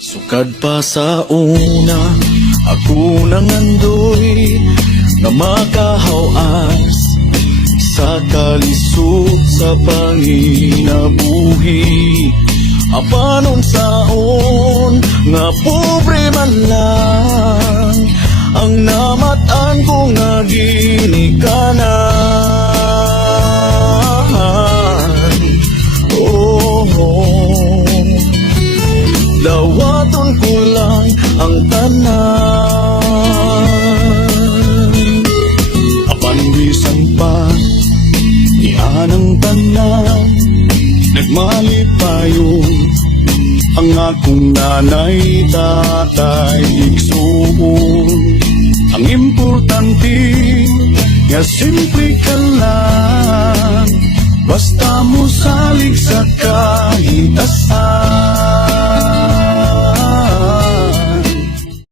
Sukad pa sa una, ako nangandoy nga makahawas sa kalisod sa panginabuhi. Apanon saon nga pobre man lang ang namatan ko nga ginikanan. Oh, lawaton ko lang ang tanan. Apan bisan pa ianang tanan, nagmalipayon ang akong nanay, tatay, igsuon. Ang importante nga simple ka lang, basta mo salig sa kahit asan.